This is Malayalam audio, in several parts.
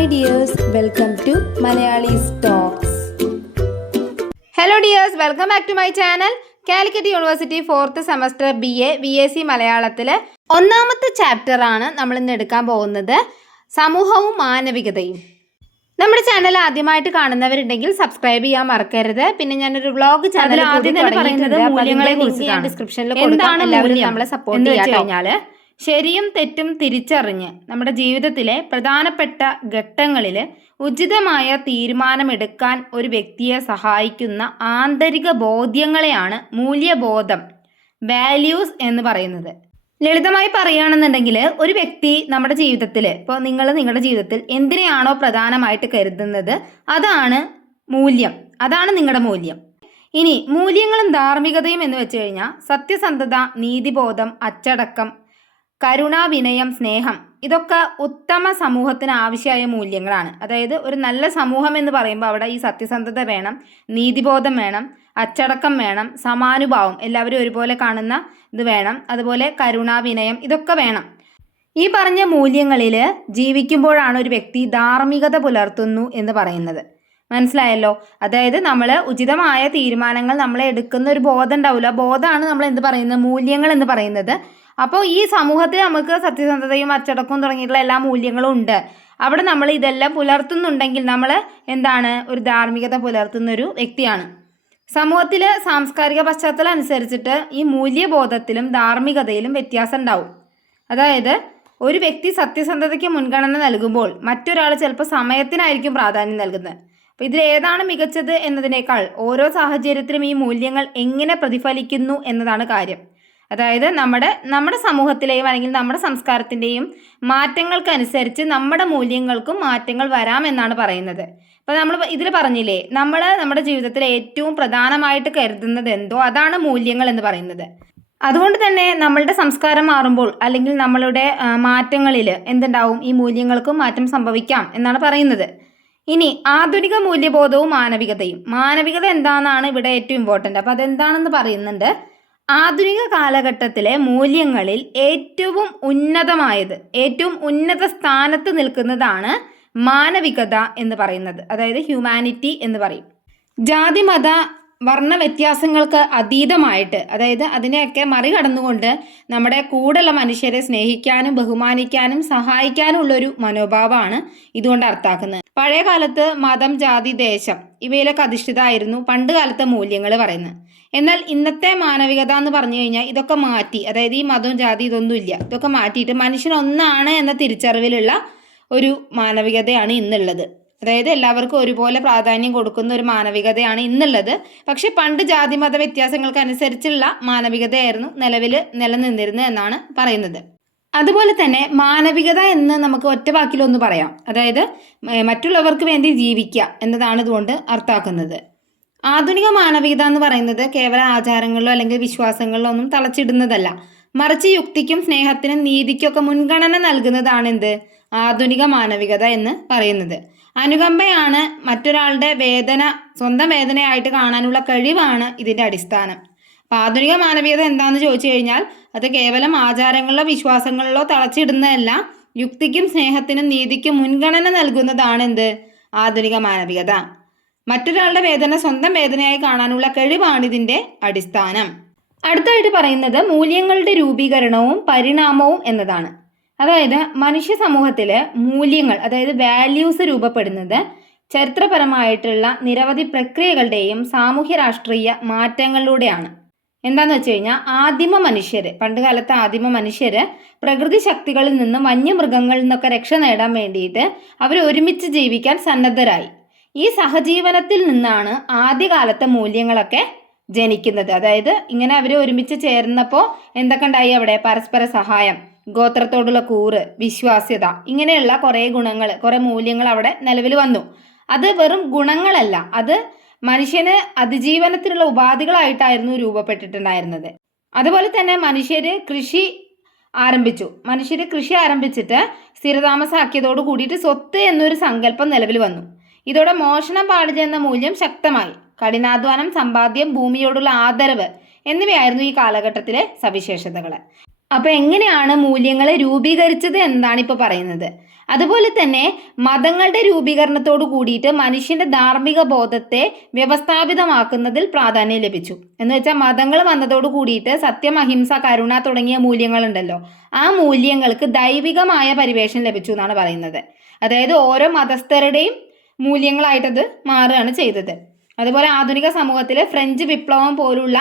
Hi dears welcome to Malayalees talks hello dears welcome back to my channel Calicut university fourth semester B A V A C മലയാളത്തിലെ ഒന്നാമത്തെ ചാപ്റ്റർ ആണ് നമ്മൾ ഇന്ന് എടുക്കാൻ പോകുന്നത് സമൂഹവും മാനവികതയും. നമ്മുടെ ചാനൽ ആദ്യമായിട്ട് കാണുന്നവരുണ്ടെങ്കിൽ സബ്സ്ക്രൈബ് ചെയ്യാൻ മറക്കരുത്. പിന്നെ ഞാനൊരു വ്ളോഗ് ചാനൽ ആദ്യം തന്നെ പറയുന്നത് മൂല്യങ്ങളെ. ഡിസ്ക്രിപ്ഷനിൽ എന്താണ് എല്ലാവരും നമ്മളെ സപ്പോർട്ട് ചെയ്യാൻ കഴിഞ്ഞാൽ ശരിയും തെറ്റും തിരിച്ചറിഞ്ഞ് നമ്മുടെ ജീവിതത്തിലെ പ്രധാനപ്പെട്ട ഘട്ടങ്ങളിൽ ഉചിതമായ തീരുമാനമെടുക്കാൻ ഒരു വ്യക്തിയെ സഹായിക്കുന്ന ആന്തരിക ബോധ്യങ്ങളെയാണ് മൂല്യബോധം വാല്യൂസ് എന്ന് പറയുന്നത്. ലളിതമായി പറയുകയാണെന്നുണ്ടെങ്കിൽ ഒരു വ്യക്തി നമ്മുടെ ജീവിതത്തിൽ ഇപ്പോൾ നിങ്ങൾ നിങ്ങളുടെ ജീവിതത്തിൽ എന്തിനെയാണോ പ്രധാനമായിട്ട് കരുതുന്നത് അതാണ് മൂല്യം അതാണ് നിങ്ങളുടെ മൂല്യം. ഇനി മൂല്യങ്ങളും ധാർമ്മികതയും എന്ന് വെച്ച് കഴിഞ്ഞാൽ സത്യസന്ധത നീതിബോധം അച്ചടക്കം കരുണ വിനയം സ്നേഹം ഇതൊക്കെ ഉത്തമ സമൂഹത്തിന് ആവശ്യമായ മൂല്യങ്ങളാണ്. അതായത് ഒരു നല്ല സമൂഹം എന്ന് പറയുമ്പോൾ അവിടെ ഈ സത്യസന്ധത വേണം നീതിബോധം വേണം അച്ചടക്കം വേണം സമാനുഭാവം എല്ലാവരും ഒരുപോലെ കാണുന്ന ഇത് വേണം അതുപോലെ കരുണ വിനയം ഇതൊക്കെ വേണം. ഈ പറഞ്ഞ മൂല്യങ്ങളിൽ ജീവിക്കുമ്പോഴാണ് ഒരു വ്യക്തി ധാർമ്മികത പുലർത്തുന്നു എന്ന് പറയുന്നത്. മനസ്സിലായല്ലോ? അതായത് നമ്മൾ ഉചിതമായ തീരുമാനങ്ങൾ നമ്മൾ എടുക്കുന്ന ഒരു ബോധം ഉണ്ടാവില്ല. ബോധമാണ് നമ്മൾ എന്ത് പറയുന്നത്? മൂല്യങ്ങൾ എന്ന് പറയുന്നത്. അപ്പോൾ ഈ സമൂഹത്തിൽ നമുക്ക് സത്യസന്ധതയും അച്ചടക്കവും തുടങ്ങിയിട്ടുള്ള എല്ലാ മൂല്യങ്ങളും ഉണ്ട്. അവിടെ നമ്മൾ ഇതെല്ലാം പുലർത്തുന്നുണ്ടെങ്കിൽ നമ്മൾ എന്താണ്? ഒരു ധാർമ്മികത പുലർത്തുന്ന ഒരു വ്യക്തിയാണ്. സമൂഹത്തിലെ സാംസ്കാരിക പശ്ചാത്തലം അനുസരിച്ചിട്ട് ഈ മൂല്യബോധത്തിലും ധാർമ്മികതയിലും വ്യത്യാസം ഉണ്ടാവും. അതായത് ഒരു വ്യക്തി സത്യസന്ധതയ്ക്ക് മുൻഗണന നൽകുമ്പോൾ മറ്റൊരാൾ ചിലപ്പോൾ സമയത്തിനായിരിക്കും പ്രാധാന്യം നൽകുന്നത്. അപ്പോൾ ഏതാണ് മികച്ചത് എന്നതിനേക്കാൾ ഓരോ സാഹചര്യത്തിലും ഈ മൂല്യങ്ങൾ എങ്ങനെ പ്രതിഫലിക്കുന്നു എന്നതാണ് കാര്യം. അതായത് നമ്മുടെ നമ്മുടെ സമൂഹത്തിലെയും അല്ലെങ്കിൽ നമ്മുടെ സംസ്കാരത്തിന്റെയും മാറ്റങ്ങൾക്കനുസരിച്ച് നമ്മുടെ മൂല്യങ്ങൾക്കും മാറ്റങ്ങൾ വരാമെന്നാണ് പറയുന്നത്. അപ്പോൾ നമ്മൾ ഇതിൽ പറഞ്ഞില്ലേ നമ്മൾ നമ്മുടെ ജീവിതത്തിൽ ഏറ്റവും പ്രധാനമായിട്ട് കരുതുന്നത് എന്തോ അതാണ് മൂല്യങ്ങൾ എന്ന് പറയുന്നത്. അതുകൊണ്ട് തന്നെ നമ്മളുടെ സംസ്കാരം മാറുമ്പോൾ അല്ലെങ്കിൽ നമ്മളുടെ മാറ്റങ്ങളിൽ എന്തുണ്ടാവും? ഈ മൂല്യങ്ങൾക്കും മാറ്റം സംഭവിക്കാം എന്നാണ് പറയുന്നത്. ഇനി ആധുനിക മൂല്യബോധവും മാനവികതയും. മാനവികത എന്താണെന്നാണ് ഇവിടെ ഏറ്റവും ഇമ്പോർട്ടന്റ് അപ്പോൾ അതെന്താണെന്ന് പറയുന്നുണ്ട്? ആധുനിക കാലഘട്ടത്തിലെ മൂല്യങ്ങളിൽ ഏറ്റവും ഉന്നതമായത് ഏറ്റവും ഉന്നത സ്ഥാനത്ത് നിൽക്കുന്നതാണ് മാനവികത എന്ന് പറയുന്നത്. അതായത് ഹ്യൂമാനിറ്റി എന്ന് പറയും. ജാതി മത വർണ വ്യത്യാസങ്ങൾക്ക് അതീതമായിട്ട് അതായത് അതിനെയൊക്കെ മറികടന്നുകൊണ്ട് നമ്മുടെ കൂടെയുള്ള മനുഷ്യരെ സ്നേഹിക്കാനും ബഹുമാനിക്കാനും സഹായിക്കാനും ഉള്ളൊരു മനോഭാവമാണ് ഇതുകൊണ്ട് അർത്ഥാക്കുന്നത് പഴയ കാലത്ത് മതം ജാതി ദേശം ഇവയിലൊക്കെ അധിഷ്ഠിതമായിരുന്നു പണ്ട് കാലത്തെ മൂല്യങ്ങൾ പറയുന്നത്. എന്നാൽ ഇന്നത്തെ മാനവികത എന്ന് പറഞ്ഞു കഴിഞ്ഞാൽ ഇതൊക്കെ മാറ്റി അതായത് ഈ മതവും ജാതി ഇതൊന്നുമില്ല ഇതൊക്കെ മാറ്റിയിട്ട് മനുഷ്യൻ ഒന്നാണ് എന്ന തിരിച്ചറിവിലുള്ള ഒരു മാനവികതയാണ് ഇന്നുള്ളത്. അതായത് എല്ലാവർക്കും ഒരുപോലെ പ്രാധാന്യം കൊടുക്കുന്ന ഒരു മാനവികതയാണ് ഇന്നുള്ളത്. പക്ഷെ പണ്ട് ജാതി മത വ്യത്യാസങ്ങൾക്ക് അനുസരിച്ചുള്ള മാനവികതയായിരുന്നു നിലവിൽ നിലനിന്നിരുന്നത് എന്നാണ് പറയുന്നത്. അതുപോലെ തന്നെ മാനവികത എന്ന് നമുക്ക് ഒറ്റ വാക്കിലൊന്ന് പറയാം. അതായത് മറ്റുള്ളവർക്ക് വേണ്ടി ജീവിക്കുക എന്നതാണ് ഇതുകൊണ്ട് അർത്ഥാക്കുന്നത് ആധുനിക മാനവികത എന്ന് പറയുന്നത് കേവല ആചാരങ്ങളിലോ അല്ലെങ്കിൽ വിശ്വാസങ്ങളിലോ ഒന്നും തളച്ചിടുന്നതല്ല. മറിച്ച് യുക്തിക്കും സ്നേഹത്തിനും നീതിക്കൊക്കെ മുൻഗണന നൽകുന്നതാണ് എന്ത്? ആധുനിക മാനവികത എന്ന് പറയുന്നത്. അനുകമ്പയാണ് മറ്റൊരാളുടെ വേദന സ്വന്തം വേദനയായിട്ട് കാണാനുള്ള കഴിവാണ് ഇതിന്റെ അടിസ്ഥാനം. അപ്പം ആധുനിക മാനവീയത എന്താണെന്ന് ചോദിച്ചു കഴിഞ്ഞാൽ അത് കേവലം ആചാരങ്ങളിലോ വിശ്വാസങ്ങളിലോ തളച്ചിടുന്നതല്ല യുക്തിക്കും സ്നേഹത്തിനും നീതിക്കും മുൻഗണന നൽകുന്നതാണ് എന്ത്? ആധുനിക മാനവികത മറ്റൊരാളുടെ വേദന സ്വന്തം വേദനയായി കാണാനുള്ള കഴിവാണ് ഇതിന്റെ അടിസ്ഥാനം. അടുത്തായിട്ട് പറയുന്നത് മൂല്യങ്ങളുടെ രൂപീകരണവും പരിണാമവും എന്നതാണ്. അതായത് മനുഷ്യ സമൂഹത്തിലെ മൂല്യങ്ങൾ അതായത് വാല്യൂസ് രൂപപ്പെടുന്നത് ചരിത്രപരമായിട്ടുള്ള നിരവധി പ്രക്രിയകളുടെയും സാമൂഹ്യ രാഷ്ട്രീയ മാറ്റങ്ങളിലൂടെയാണ്. എന്താന്ന് വെച്ച് കഴിഞ്ഞാൽ ആദിമ മനുഷ്യർ പണ്ട് കാലത്തെ ആദിമ മനുഷ്യർ പ്രകൃതി ശക്തികളിൽ നിന്നും വന്യമൃഗങ്ങളിൽ നിന്നൊക്കെ രക്ഷ നേടാൻ വേണ്ടിയിട്ട് അവർ ഒരുമിച്ച് ജീവിക്കാൻ സന്നദ്ധരായി. ഈ സഹജീവനത്തിൽ നിന്നാണ് ആദ്യകാലത്തെ മൂല്യങ്ങളൊക്കെ ജനിക്കുന്നത്. അതായത് ഇങ്ങനെ അവർ ഒരുമിച്ച് ചേർന്നപ്പോൾ എന്തൊക്കെ ഉണ്ടായി അവിടെ? പരസ്പര സഹായം. ഗോത്രത്തോടുള്ള കൂറ് വിശ്വാസ്യത ഇങ്ങനെയുള്ള കുറേ ഗുണങ്ങൾ കുറേ മൂല്യങ്ങൾ അവിടെ നിലവിൽ വന്നു. അത് വെറും ഗുണങ്ങളല്ല അത് മനുഷ്യന് അതിജീവനത്തിനുള്ള ഉപാധികളായിട്ടായിരുന്നു രൂപപ്പെട്ടിട്ടുണ്ടായിരുന്നത്. അതുപോലെ തന്നെ മനുഷ്യര് കൃഷി ആരംഭിച്ചു. മനുഷ്യർ കൃഷി ആരംഭിച്ചിട്ട് സ്ഥിരതാമസാക്കിയതോട് കൂടിയിട്ട് സ്വത്ത് എന്നൊരു സങ്കല്പം നിലവിൽ വന്നു. ഇതോടെ മോഷണം പാടില്ല എന്ന മൂല്യം ശക്തമായി. കഠിനാധ്വാനം സമ്പാദ്യം ഭൂമിയോടുള്ള ആദരവ് എന്നിവയായിരുന്നു ഈ കാലഘട്ടത്തിലെ സവിശേഷതകൾ അപ്പോൾ എങ്ങനെയാണ് മൂല്യങ്ങളെ രൂപീകരിച്ചത് എന്നാണ് ഇപ്പോൾ പറയുന്നത്. അതുപോലെ തന്നെ മതങ്ങളുടെ രൂപീകരണത്തോട് കൂടിയിട്ട് മനുഷ്യന്റെ ധാർമ്മിക ബോധത്തെ വ്യവസ്ഥാപിതമാക്കുന്നതിൽ പ്രാധാന്യം ലഭിച്ചു. എന്ന് വെച്ചാൽ മതങ്ങൾ വന്നതോട് കൂടിയിട്ട് സത്യം അഹിംസ കരുണ തുടങ്ങിയ മൂല്യങ്ങളുണ്ടല്ലോ. ആ മൂല്യങ്ങൾക്ക് ദൈവികമായ പരിവേഷം ലഭിച്ചു എന്നാണ് പറയുന്നത്. അതായത് ഓരോ മതസ്ഥരുടെയും മൂല്യങ്ങളായിട്ടത് മാറുകയാണ് ചെയ്തത്. അതുപോലെ ആധുനിക സമൂഹത്തിലെ ഫ്രഞ്ച് വിപ്ലവം പോലുള്ള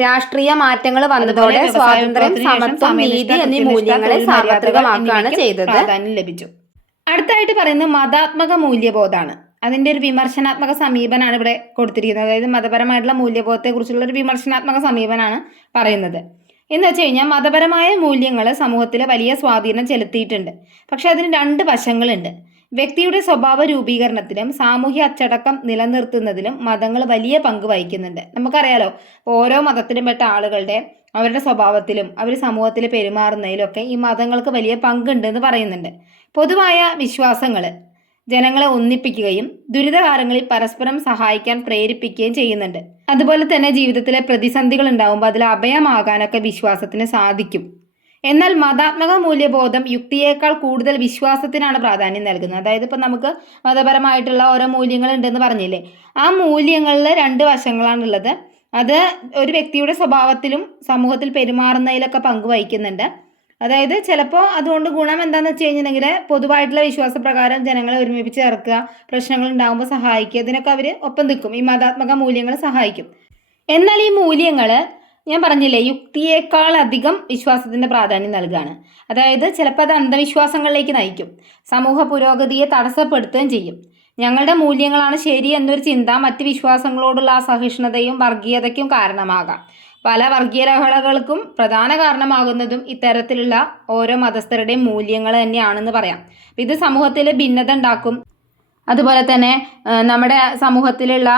രാഷ്ട്രീയ മാറ്റങ്ങൾ വന്നതോടെ സ്വാതന്ത്ര്യം സമത്വം നീതി എന്നീ മൂല്യങ്ങളെ സാർവത്രികമാക്കുകയാണ് ചെയ്തത്. പ്രാധാന്യം ലഭിച്ചു. അടുത്തായിട്ട് പറയുന്നത് മതാത്മക മൂല്യബോധമാണ്. അതിന്റെ ഒരു വിമർശനാത്മക സമീപനമാണ് ഇവിടെ കൊടുത്തിരിക്കുന്നത്. അതായത് മതപരമായിട്ടുള്ള മൂല്യബോധത്തെ കുറിച്ചുള്ള ഒരു വിമർശനാത്മക സമീപനമാണ് പറയുന്നത്. എന്ന് വെച്ച് കഴിഞ്ഞാൽ മതപരമായ മൂല്യങ്ങൾ സമൂഹത്തിൽ വലിയ സ്വാധീനം ചെലുത്തിയിട്ടുണ്ട്. പക്ഷെ അതിന് രണ്ട് വശങ്ങളുണ്ട്. വ്യക്തിയുടെ സ്വഭാവ രൂപീകരണത്തിനും സാമൂഹ്യ അച്ചടക്കം നിലനിർത്തുന്നതിനും മതങ്ങൾ വലിയ പങ്ക് വഹിക്കുന്നുണ്ട്. നമുക്കറിയാലോ ഓരോ മതത്തിലും പെട്ട ആളുകളുടെ അവരുടെ സ്വഭാവത്തിലും അവർ സമൂഹത്തിൽ പെരുമാറുന്നതിലൊക്കെ ഈ മതങ്ങൾക്ക് വലിയ പങ്കുണ്ട് എന്ന് പറയുന്നുണ്ട്. പൊതുവായ വിശ്വാസങ്ങൾ ജനങ്ങളെ ഒന്നിപ്പിക്കുകയും ദുരിതകാലങ്ങളിൽ പരസ്പരം സഹായിക്കാൻ പ്രേരിപ്പിക്കുകയും ചെയ്യുന്നുണ്ട്. അതുപോലെ തന്നെ ജീവിതത്തിലെ പ്രതിസന്ധികൾ ഉണ്ടാകുമ്പോൾ അതിൽ അഭയമാകാനൊക്കെ വിശ്വാസത്തിന് സാധിക്കും. എന്നാൽ മതാത്മക മൂല്യബോധം യുക്തിയേക്കാൾ കൂടുതൽ വിശ്വാസത്തിനാണ് പ്രാധാന്യം നൽകുന്നത്. അതായത് ഇപ്പം നമുക്ക് മതപരമായിട്ടുള്ള ഓരോ മൂല്യങ്ങൾ ഉണ്ടെന്ന് പറഞ്ഞില്ലേ? ആ മൂല്യങ്ങളിൽ രണ്ട് വശങ്ങളാണുള്ളത്. അത് ഒരു വ്യക്തിയുടെ സ്വഭാവത്തിലും സമൂഹത്തിൽ പെരുമാറുന്നതിലൊക്കെ പങ്കുവഹിക്കുന്നുണ്ട് അതായത് ചിലപ്പോൾ അതുകൊണ്ട് ഗുണം എന്താണെന്ന് വെച്ച് കഴിഞ്ഞിട്ടുണ്ടെങ്കിൽ പൊതുവായിട്ടുള്ള വിശ്വാസപ്രകാരം ജനങ്ങളെ ഒരുമിപ്പിച്ച് ചേർക്കുക പ്രശ്നങ്ങൾ ഉണ്ടാകുമ്പോൾ സഹായിക്കുക ഇതിനൊക്കെ അവർ ഒപ്പം നിൽക്കും. ഈ മതാത്മക മൂല്യങ്ങൾ സഹായിക്കും. എന്നാൽ ഈ മൂല്യങ്ങൾ ഞാൻ പറഞ്ഞില്ലേ യുക്തിയേക്കാൾ അധികം വിശ്വാസത്തിന്റെ പ്രാധാന്യം നൽകുകയാണ് അതായത് ചിലപ്പോൾ അത് അന്ധവിശ്വാസങ്ങളിലേക്ക് നയിക്കും. സമൂഹ പുരോഗതിയെ തടസ്സപ്പെടുത്തുകയും ചെയ്യും. ഞങ്ങളുടെ മൂല്യങ്ങളാണ് ശരി എന്നൊരു ചിന്ത മറ്റ് വിശ്വാസങ്ങളോടുള്ള അസഹിഷ്ണുതയും വർഗീയതയ്ക്കും കാരണമാകാം. പല വർഗീയ ലഹളകൾക്കും പ്രധാന കാരണമാകുന്നതും ഇത്തരത്തിലുള്ള ഓരോ മതസ്ഥരുടെയും മൂല്യങ്ങൾ തന്നെയാണെന്ന് പറയാം. ഇത് സമൂഹത്തിൽ ഭിന്നത ഉണ്ടാക്കും. അതുപോലെ തന്നെ നമ്മുടെ സമൂഹത്തിലുള്ള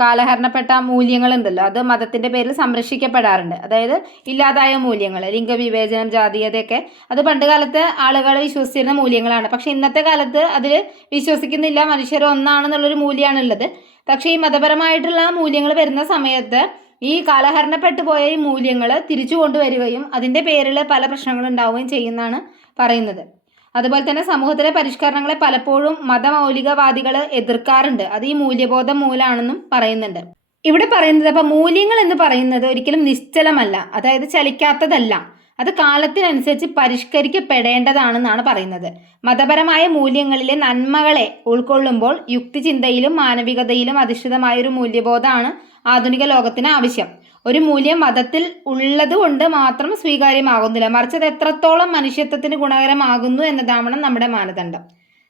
കാലഹരണപ്പെട്ട മൂല്യങ്ങൾ ഉണ്ടല്ലോ അത് മതത്തിന്റെ പേരിൽ സംരക്ഷിക്കപ്പെടാറുണ്ട്. അതായത് ഇല്ലാതായ മൂല്യങ്ങൾ ലിംഗവിവേചനം ജാതീയതയൊക്കെ. അത് പണ്ട് കാലത്ത് ആളുകൾ വിശ്വസിച്ചിരുന്ന മൂല്യങ്ങളാണ്. പക്ഷെ ഇന്നത്തെ കാലത്ത് അതിൽ വിശ്വസിക്കുന്നില്ല മനുഷ്യർ ഒന്നാണെന്നുള്ളൊരു മൂല്യമാണുള്ളത് പക്ഷേ ഈ മതപരമായിട്ടുള്ള മൂല്യങ്ങൾ വരുന്ന സമയത്ത് ഈ കാലഹരണപ്പെട്ടു പോയ ഈ മൂല്യങ്ങൾ തിരിച്ചു കൊണ്ടുവരികയും അതിന്റെ പേരിൽ പല പ്രശ്നങ്ങളുണ്ടാവുകയും ചെയ്യുന്നതാണ് പറയുന്നത്. അതുപോലെ തന്നെ സമൂഹത്തിലെ പരിഷ്കരണങ്ങളെ പലപ്പോഴും മതമൗലികവാദികൾ എതിർക്കാറുണ്ട്. അത് ഈ മൂല്യബോധം മൂലമാണെന്നും പറയുന്നുണ്ട്. ഇവിടെ പറയുന്നത് അപ്പം മൂല്യങ്ങൾ എന്ന് പറയുന്നത് ഒരിക്കലും നിശ്ചലമല്ല അതായത് ചലിക്കാത്തതല്ല. അത് കാലത്തിനനുസരിച്ച് പരിഷ്കരിക്കപ്പെടേണ്ടതാണെന്നാണ് പറയുന്നത്. മതപരമായ മൂല്യങ്ങളിലെ നന്മകളെ ഉൾക്കൊള്ളുമ്പോൾ യുക്തിചിന്തയിലും മാനവികതയിലും അധിഷ്ഠിതമായ ഒരു മൂല്യബോധമാണ് ആധുനിക ലോകത്തിന് ആവശ്യം. ഒരു മൂല്യം മതത്തിൽ ഉള്ളത് കൊണ്ട് മാത്രം സ്വീകാര്യമാകുന്നില്ല. മറിച്ച് അത് എത്രത്തോളം മനുഷ്യത്വത്തിന് ഗുണകരമാകുന്നു എന്നതാണ് നമ്മുടെ മാനദണ്ഡം.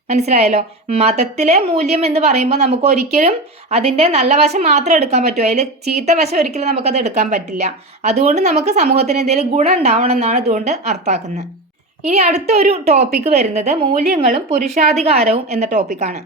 മനസ്സിലായല്ലോ? മതത്തിലെ മൂല്യം എന്ന് പറയുമ്പോൾ നമുക്ക് ഒരിക്കലും അതിന്റെ നല്ല വശം മാത്രം എടുക്കാൻ പറ്റുമോ? അതിൽ ചീത്ത വശം ഒരിക്കലും നമുക്കത് എടുക്കാൻ പറ്റില്ല. അതുകൊണ്ട് നമുക്ക് സമൂഹത്തിന് എന്തെങ്കിലും ഗുണം ഉണ്ടാവണം എന്നാണ് ഇതുകൊണ്ട് അർത്ഥാക്കുന്നത് ഇനി അടുത്ത ഒരു ടോപ്പിക്ക് വരുന്നത് മൂല്യങ്ങളും പുരുഷാധികാരവും എന്ന ടോപ്പിക്കാണ്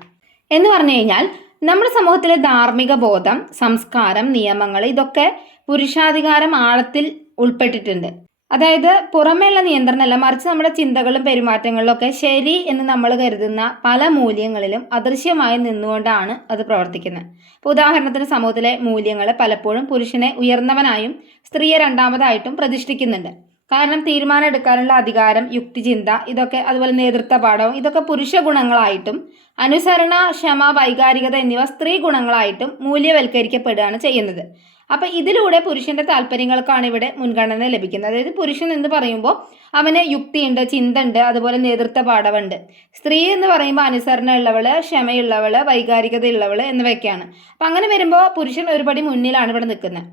എന്ന് പറഞ്ഞു കഴിഞ്ഞാൽ നമ്മുടെ സമൂഹത്തിലെ ധാർമ്മിക ബോധം സംസ്കാരം നിയമങ്ങൾ ഇതൊക്കെ പുരുഷാധികാരം ആഴത്തിൽ ഉൾപ്പെട്ടിട്ടുണ്ട്. അതായത് പുറമേയുള്ള നിയന്ത്രണമല്ല മറിച്ച് നമ്മുടെ ചിന്തകളും പെരുമാറ്റങ്ങളിലും ഒക്കെ ശരി എന്ന് നമ്മൾ കരുതുന്ന പല മൂല്യങ്ങളിലും അദൃശ്യമായി നിന്നുകൊണ്ടാണ് അത് പ്രവർത്തിക്കുന്നത്. ഇപ്പോൾ ഉദാഹരണത്തിന് സമൂഹത്തിലെ മൂല്യങ്ങൾ പലപ്പോഴും പുരുഷനെ ഉയർന്നവനായും സ്ത്രീയെ രണ്ടാമതായിട്ടും പ്രതിഷ്ഠിക്കുന്നുണ്ട്. കാരണം തീരുമാനം എടുക്കാനുള്ള അധികാരം യുക്തിചിന്ത ഇതൊക്കെ അതുപോലെ നേതൃത്വ പാഠവും ഇതൊക്കെ പുരുഷ ഗുണങ്ങളായിട്ടും അനുസരണ ക്ഷമ വൈകാരികത എന്നിവ സ്ത്രീ ഗുണങ്ങളായിട്ടും മൂല്യവൽക്കരിക്കപ്പെടുകയാണ് ചെയ്യുന്നത്. അപ്പം ഇതിലൂടെ പുരുഷന്റെ താല്പര്യങ്ങൾക്കാണ് ഇവിടെ മുൻഗണന ലഭിക്കുന്നത്. അതായത് പുരുഷൻ എന്ന് പറയുമ്പോൾ അവന് യുക്തിയുണ്ട് ചിന്ത ഉണ്ട് അതുപോലെ നേതൃത്വ പാഠമുണ്ട് സ്ത്രീ എന്ന് പറയുമ്പോൾ അനുസരണ ഉള്ളവൾ ക്ഷമയുള്ളവൾ വൈകാരികത ഉള്ളവൾ എന്നിവയൊക്കെയാണ്. അപ്പം അങ്ങനെ വരുമ്പോൾ പുരുഷൻ ഒരുപടി മുന്നിലാണ് ഇവിടെ നിൽക്കുന്നത്.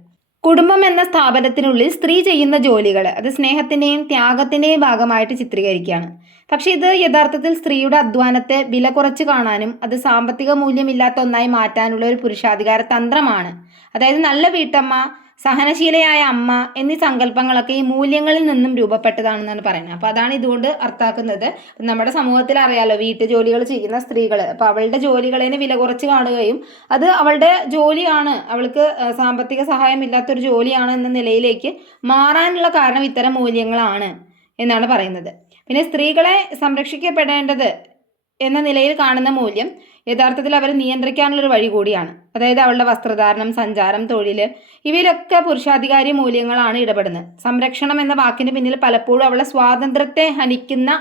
കുടുംബം എന്ന സ്ഥാപനത്തിനുള്ളിൽ സ്ത്രീ ചെയ്യുന്ന ജോലികൾ അത് സ്നേഹത്തിന്റെയും ത്യാഗത്തിന്റെയും ഭാഗമായിട്ട് ചിത്രീകരിക്കുകയാണ്. പക്ഷെ ഇത് യഥാർത്ഥത്തിൽ സ്ത്രീയുടെ അധ്വാനത്തെ വില കുറച്ച് കാണാനും അത് സാമ്പത്തിക മൂല്യമില്ലാത്ത ഒന്നായി മാറ്റാനുള്ള ഒരു പുരുഷാധികാര തന്ത്രമാണ്. അതായത് നല്ല വീട്ടമ്മ സഹനശീലയായ അമ്മ എന്നീ സങ്കല്പങ്ങളൊക്കെ ഈ മൂല്യങ്ങളിൽ നിന്നും രൂപപ്പെട്ടതാണെന്നാണ് പറയുന്നത്. അപ്പോൾ അതാണ് ഇതുകൊണ്ട് അർത്ഥാക്കുന്നത് നമ്മുടെ സമൂഹത്തിൽ അറിയാലോ വീട്ടു ജോലികൾ ചെയ്യുന്ന സ്ത്രീകൾ അപ്പോൾ അവളുടെ ജോലികളെ വില കുറച്ച് കാണുകയും അത് അവളുടെ ജോലിയാണ്. അവൾക്ക് സാമ്പത്തിക സഹായമില്ലാത്തൊരു ജോലിയാണ് എന്ന നിലയിലേക്ക് മാറാനുള്ള കാരണം ഇത്തരം മൂല്യങ്ങളാണ് എന്നാണ് പറയുന്നത്. പിന്നെ സ്ത്രീകളെ സംരക്ഷിക്കപ്പെടേണ്ടത് എന്ന നിലയിൽ കാണുന്ന മൂല്യം യഥാർത്ഥത്തിൽ അവരെ നിയന്ത്രിക്കാനുള്ളൊരു വഴി കൂടിയാണ്. അതായത് അവളുടെ വസ്ത്രധാരണം സഞ്ചാരം തൊഴിൽ ഇവയിലൊക്കെ പുരുഷാധികാരി മൂല്യങ്ങളാണ് ഇടപെടുന്നത്. സംരക്ഷണം എന്ന വാക്കിന് പിന്നിൽ പലപ്പോഴും അവളെ സ്വാതന്ത്ര്യത്തെ ഹനിക്കുന്ന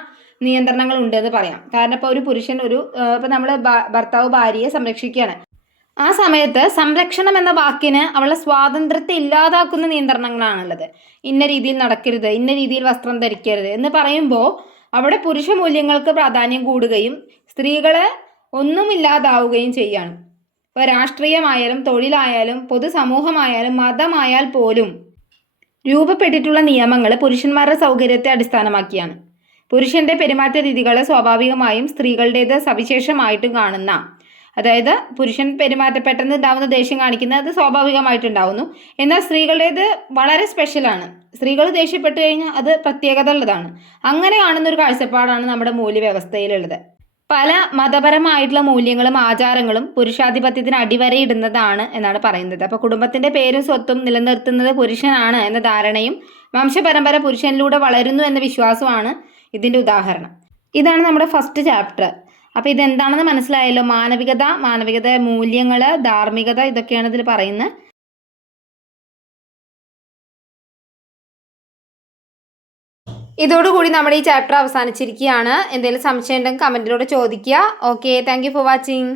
നിയന്ത്രണങ്ങൾ ഉണ്ട് എന്ന് പറയാം. കാരണം ഇപ്പോൾ ഒരു പുരുഷൻ ഒരു ഇപ്പം നമ്മൾ ഭർത്താവ് ഭാര്യയെ സംരക്ഷിക്കുകയാണ്. ആ സമയത്ത് സംരക്ഷണം എന്ന വാക്കിന് അവളെ സ്വാതന്ത്ര്യത്തെ ഇല്ലാതാക്കുന്ന നിയന്ത്രണങ്ങളാണുള്ളത്. ഇന്ന രീതിയിൽ നടക്കരുത് ഇന്ന രീതിയിൽ വസ്ത്രം ധരിക്കരുത് എന്ന് പറയുമ്പോൾ അവിടെ പുരുഷ മൂല്യങ്ങൾക്ക് പ്രാധാന്യം കൂടുകയും സ്ത്രീകളെ ഒന്നുമില്ലാതാവുകയും ചെയ്യാണ്. ഇപ്പോൾ രാഷ്ട്രീയമായാലും തൊഴിലായാലും പൊതുസമൂഹമായാലും മതമായാൽ പോലും രൂപപ്പെട്ടിട്ടുള്ള നിയമങ്ങൾ പുരുഷന്മാരുടെ സൗകര്യത്തെ അടിസ്ഥാനമാക്കിയാണ്. പുരുഷന്റെ പെരുമാറ്റ രീതികളെ സ്വാഭാവികമായും സ്ത്രീകളുടേത് സവിശേഷമായിട്ടും കാണുന്ന അതായത് പുരുഷൻ പെരുമാറ്റ പെട്ടെന്ന് ഉണ്ടാവുന്ന ദേഷ്യം കാണിക്കുന്നത് അത് സ്വാഭാവികമായിട്ടുണ്ടാവുന്നു. എന്നാൽ സ്ത്രീകളുടേത് വളരെ സ്പെഷ്യലാണ് സ്ത്രീകൾ ദേഷ്യപ്പെട്ടു കഴിഞ്ഞാൽ അത് പ്രത്യേകത ഉള്ളതാണ് അങ്ങനെ കാണുന്ന ഒരു കാഴ്ചപ്പാടാണ് നമ്മുടെ മൂല്യവ്യവസ്ഥയിലുള്ളത്. പല മതപരമായിട്ടുള്ള മൂല്യങ്ങളും ആചാരങ്ങളും പുരുഷാധിപത്യത്തിന് അടിവരയിടുന്നതാണ് എന്നാണ് പറയുന്നത്. അപ്പോൾ കുടുംബത്തിന്റെ പേരും സ്വത്തും നിലനിർത്തുന്നത് പുരുഷനാണ് എന്ന ധാരണയും വംശപരമ്പര പുരുഷനിലൂടെ വളരുന്നു എന്ന വിശ്വാസമാണ് ഇതിന്റെ ഉദാഹരണം. ഇതാണ് നമ്മുടെ ഫസ്റ്റ് ചാപ്റ്റർ. അപ്പോൾ ഇതെന്താണെന്ന് മനസ്സിലായല്ലോ? മാനവികത മാനവികത മൂല്യങ്ങൾ ധാർമ്മികത ഇതൊക്കെയാണ് ഇതിൽ പറയുന്നത്. ഇതോടുകൂടി നമ്മുടെ ഈ ചാപ്റ്റർ അവസാനിച്ചിരിക്കുകയാണ്. എന്തെങ്കിലും സംശയം ഉണ്ടെങ്കിൽ കമന്റിലൂടെ ചോദിക്കുക. Okay thank for watching